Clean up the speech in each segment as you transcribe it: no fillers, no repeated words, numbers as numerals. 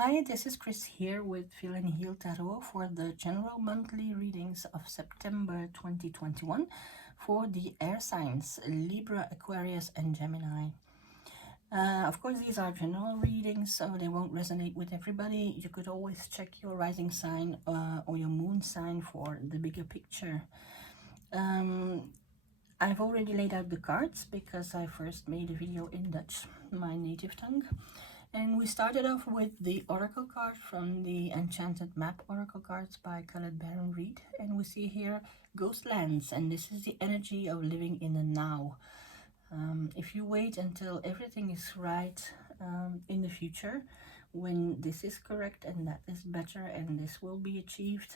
Hi, this is Kris here with Feel and Heal Tarot for the general monthly readings of September 2021 for the air signs Libra, Aquarius, and Gemini. Of course, these are general readings, so they won't resonate with everybody. You could always check your rising sign or your moon sign for the bigger picture. I've already laid out the cards because I first made a video in Dutch, my native tongue. And we started off with the oracle card from the Enchanted Map oracle cards by Khaled Baron Reed. And we see here Ghostlands, and this is the energy of living in the now. If you wait until everything is right in the future, when this is correct and that is better and this will be achieved,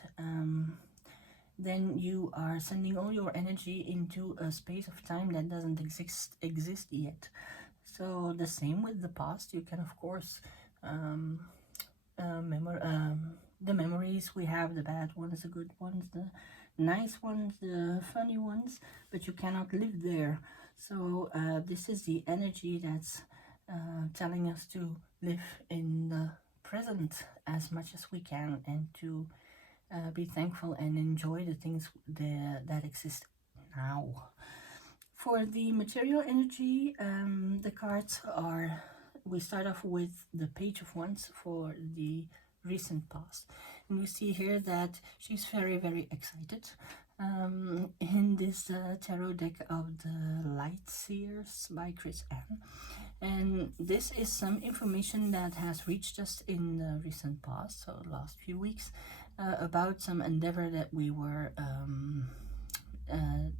then you are sending all your energy into a space of time that doesn't exist yet. So the same with the past. You can of course the memories we have, the bad ones, the good ones, the nice ones, the funny ones, but you cannot live there. So this is the energy that's telling us to live in the present as much as we can, and to be thankful and enjoy the things that exist now. For the material energy, the cards are, we start off with the Page of Wands for the recent past. And we see here that she's very, very excited in this tarot deck of the Light Seers by Kris.suy. And this is some information that has reached us in the recent past, so the last few weeks, about some endeavor that we were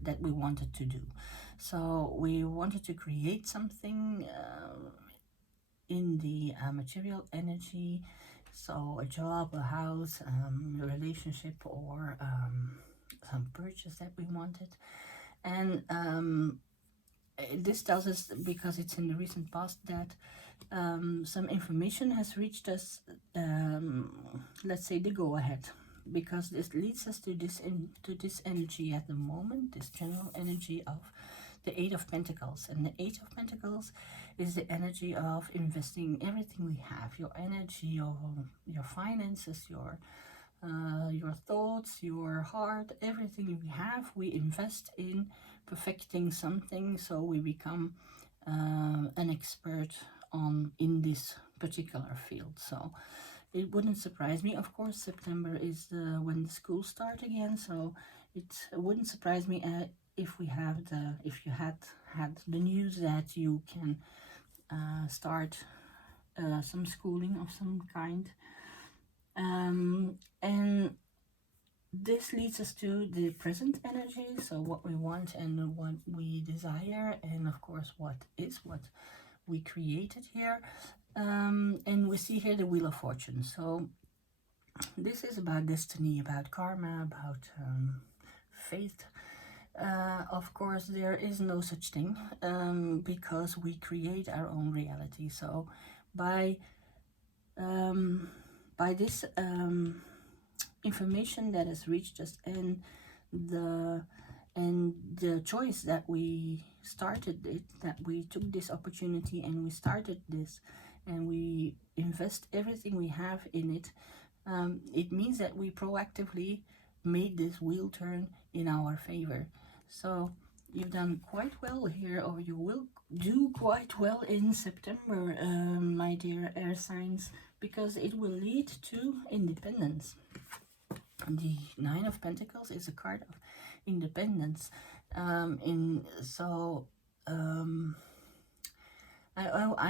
that we wanted to do. So we wanted to create something in the material energy, so a job, a house, a relationship, or some purchase that we wanted. And this tells us, because it's in the recent past, that some information has reached us, let's say the go-ahead, because this leads us to this energy at the moment, this general energy of the Eight of Pentacles. And the Eight of Pentacles is the energy of investing everything we have, your energy, your finances, your thoughts, your heart, everything we have, we invest in perfecting something, so we become an expert in this particular field. So it wouldn't surprise me, of course, September is when the schools start again, so it wouldn't surprise me if you had the news that you can start some schooling of some kind. And this leads us to the present energy, so what we want and what we desire, and of course what we created here. And we see here the Wheel of Fortune. So this is about destiny, about karma, about fate. Of course, there is no such thing, because we create our own reality. So by this information that has reached us, and the choice that we started it, that we took this opportunity and we started this, and we invest everything we have in it, it means that we proactively made this wheel turn in our favor. So you've done quite well here, or you will do quite well in September, my dear air signs, because it will lead to independence. The Nine of Pentacles is a card of independence. I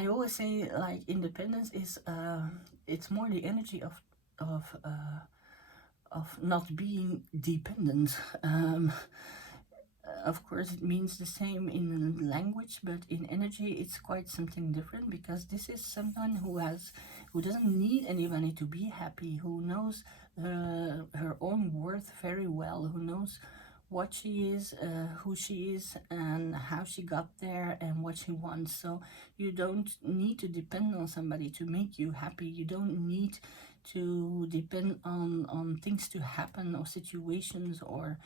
always say, like, independence is it's more the energy of not being dependent. Of course, it means the same in language, but in energy it's quite something different, because this is someone who doesn't need anybody to be happy, who knows her own worth very well, who knows what she is, who she is, and how she got there, and what she wants. So you don't need to depend on somebody to make you happy. You don't need to depend on things to happen, or situations, or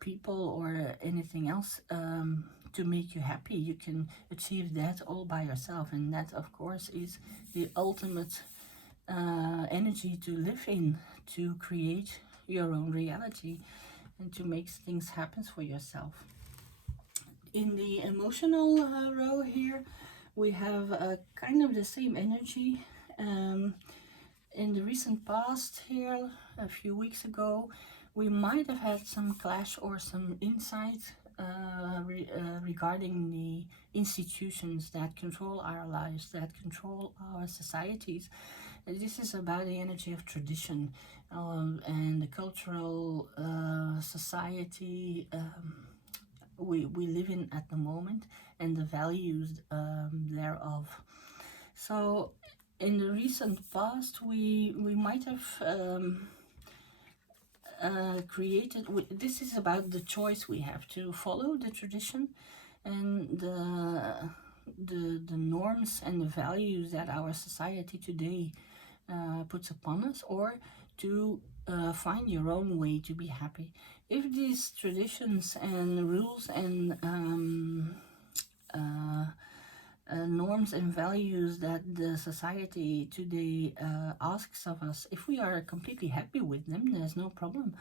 people, or anything else to make you happy. You can achieve that all by yourself, and that of course is the ultimate energy to live in, to create your own reality and to make things happen for yourself. In the emotional row here, we have kind of the same energy. In the recent past here, a few weeks ago, we might have had some clash or some insight regarding the institutions that control our lives, that control our societies. This is about the energy of tradition and the cultural society we live in at the moment, and the values thereof. So in the recent past, we might have created, this is about the choice we have to follow the tradition and the norms and the values that our society today puts upon us, or to find your own way to be happy. If these traditions and rules and norms and values that the society today asks of us, if we are completely happy with them, there's no problem,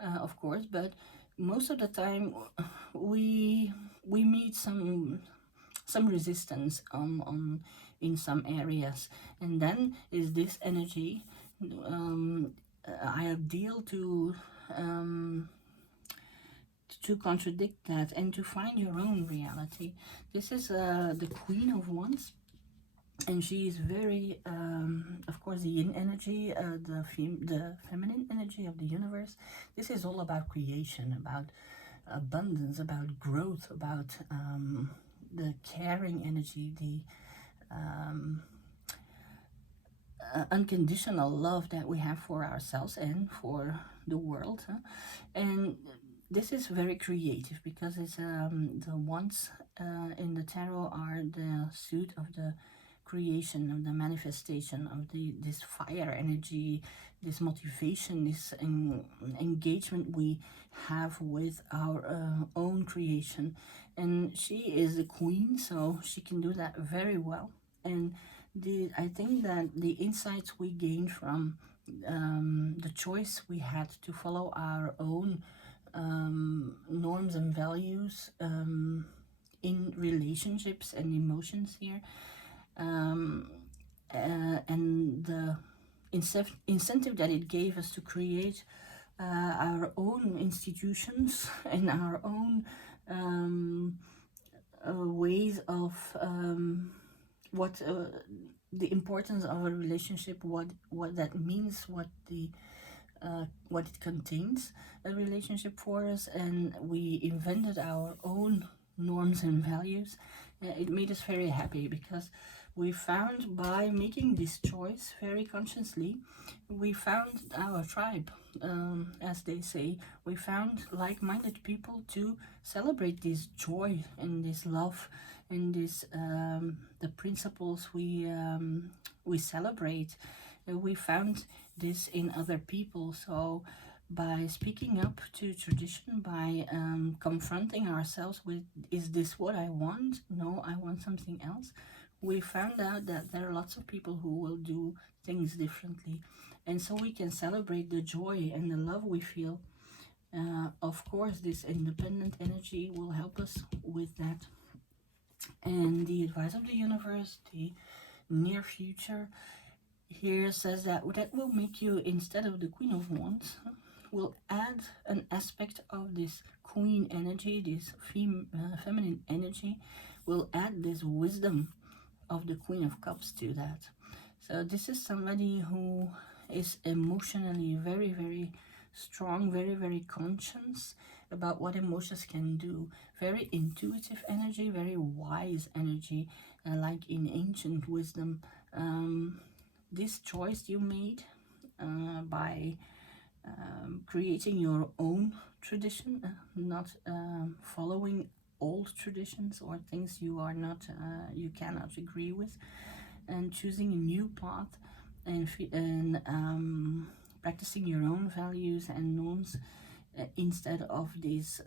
of course, but most of the time we meet some resistance in some areas, and then is this energy ideal to contradict that and to find your own reality. This is the Queen of Wands, and she is very, of course, the yin energy, the feminine energy of the universe. This is all about creation, about abundance, about growth, about the caring energy, the unconditional love that we have for ourselves and for the world. And this is very creative because it's the wands in the tarot are the suit of the creation, of the manifestation of this fire energy, this motivation, this engagement we have with our own creation. And she is the queen, so she can do that very well. And I think that the insights we gained from the choice we had to follow our own norms and values in relationships and emotions here, and the incentive that it gave us to create our own institutions and our own ways of what the importance of a relationship, what that means, what it contains, a relationship for us, and we invented our own norms and values. It made us very happy because we found, by making this choice very consciously, we found our tribe, as they say. We found like-minded people to celebrate this joy and this love and this the principles we celebrate. We found this in other people. So by speaking up to tradition, by confronting ourselves with, is this what I want? No, I want something else. We found out that there are lots of people who will do things differently, and so we can celebrate the joy and the love we feel. Of course, this independent energy will help us with that. And the advice of the universe, the near future here says that will make you, instead of the Queen of Wands, will add an aspect of this queen energy, this feminine energy, will add this wisdom of the Queen of Cups to that. So this is somebody who is emotionally very, very strong, very, very conscious about what emotions can do. Very intuitive energy, very wise energy, like in ancient wisdom. This choice you made by creating your own tradition, not following old traditions or things you are not, you cannot agree with, and choosing a new path and practicing your own values and norms instead of these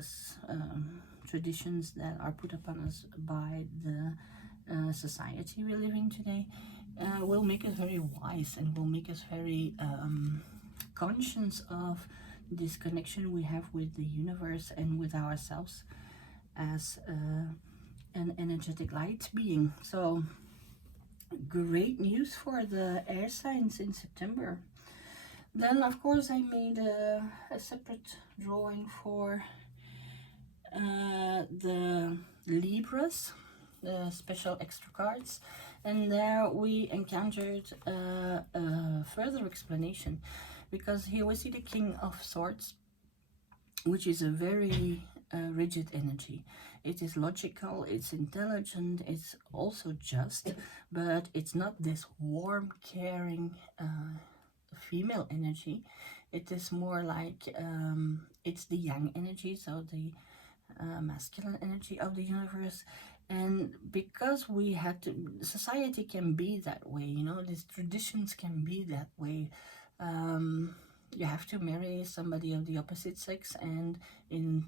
traditions that are put upon us by the society we live in today. will make us very wise, and will make us very conscious of this connection we have with the universe and with ourselves as an energetic light being. So great news for the air signs in September. Then of course I made a separate drawing for the Libras, the special extra cards, and there we encountered a further explanation, because here we see the King of Swords, which is a very rigid energy. It is logical, it's intelligent, it's also just, but it's not this warm, caring female energy. It is more like it's the yang energy, so the masculine energy of the universe. And because we had to, society can be that way, you know, these traditions can be that way. You have to marry somebody of the opposite sex, and in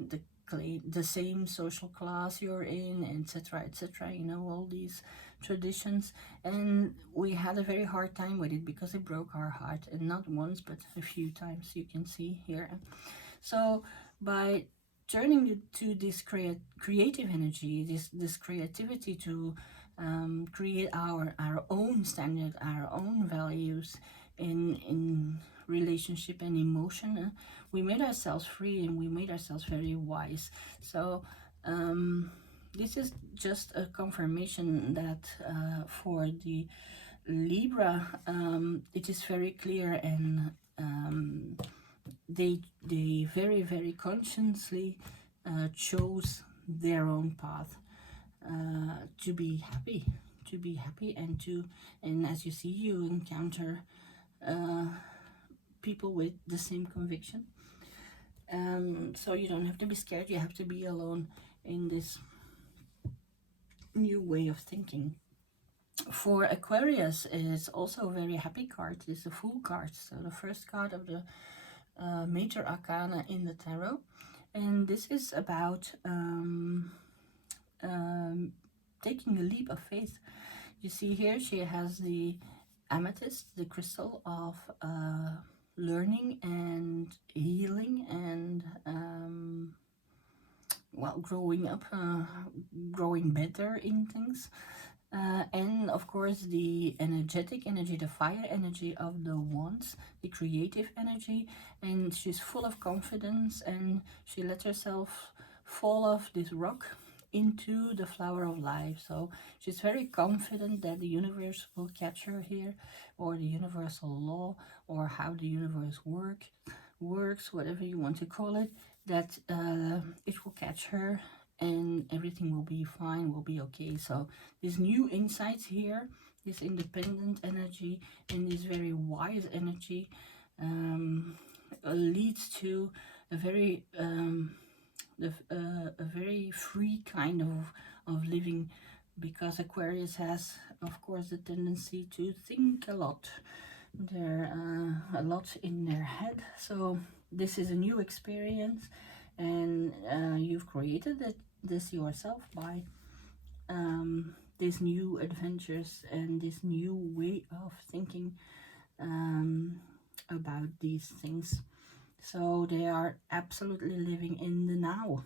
the same social class you're in, etc., etc., you know, all these traditions. And we had a very hard time with it, because it broke our heart, and not once but a few times, you can see here. So by turning to this creative energy, this creativity to create our own standard, our own values in relationship and emotion, we made ourselves free, and we made ourselves very wise. So this is just a confirmation that for the Libra, it is very clear, and they very, very consciously chose their own path to be happy, and as you see, you encounter people with the same conviction. So you don't have to be scared, you have to be alone in this new way of thinking. For Aquarius, it's also a very happy card. It's a Fool card, so the first card of the major arcana in the tarot. And this is about taking a leap of faith. You see here she has the amethyst, the crystal of learning and healing, and well, growing up, growing better in things. And of course the energetic energy, the fire energy of the wands, the creative energy. And she's full of confidence, and she let herself fall off this rock into the flower of life. So she's very confident that the universe will catch her here, or the universal law, or how the universe works, whatever you want to call it, that it will catch her, and everything will be fine, will be okay. So these new insights here, this independent energy and this very wise energy leads to a very free kind of living, because Aquarius has, of course, the tendency to think a lot. They're a lot in their head. So this is a new experience, and you've created this yourself by these new adventures and this new way of thinking about these things. So they are absolutely living in the now.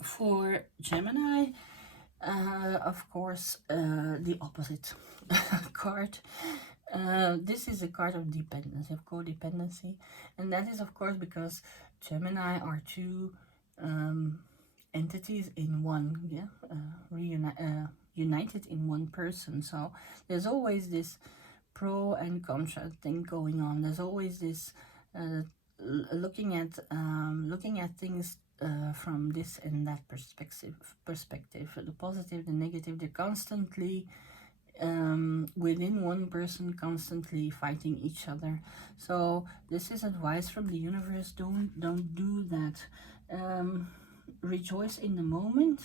For Gemini, of course, the opposite card. This is a card of dependency, of codependency, and that is, of course, because Gemini are two entities in one, united in one person. So there's always this pro and contra thing going on. There's always this looking at things from this and that perspective, the positive, the negative. They're constantly within one person, constantly fighting each other. So this is advice from the universe. Don't do that. Rejoice in the moment.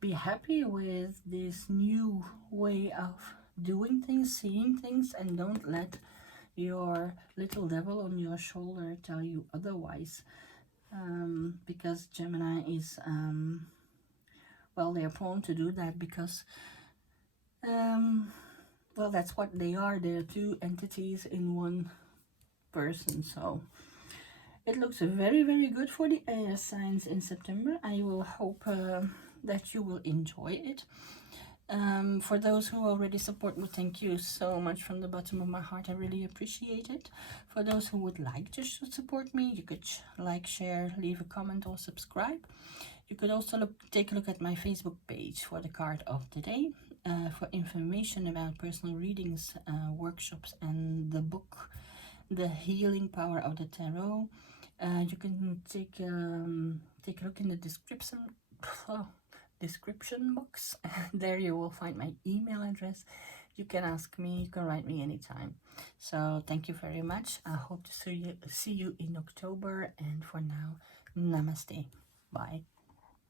Be happy with this new way of doing things, seeing things, and don't let your little devil on your shoulder tell you otherwise. Because Gemini is well, they're prone to do that, because Well, that's what they are. They're two entities in one person. So it looks very, very good for the air signs in September. I will hope that you will enjoy it. For those who already support me, thank you so much from the bottom of my heart. I really appreciate it. For those who would like to support me, you could like, share, leave a comment, or subscribe. You could also take a look at my Facebook page for the card of the day. For information about personal readings, workshops, and the book, The Healing Power of the Tarot, you can take a look in the description box. There you will find my email address. You can ask me, you can write me anytime. So thank you very much. I hope to see you in October, and for now, namaste. Bye.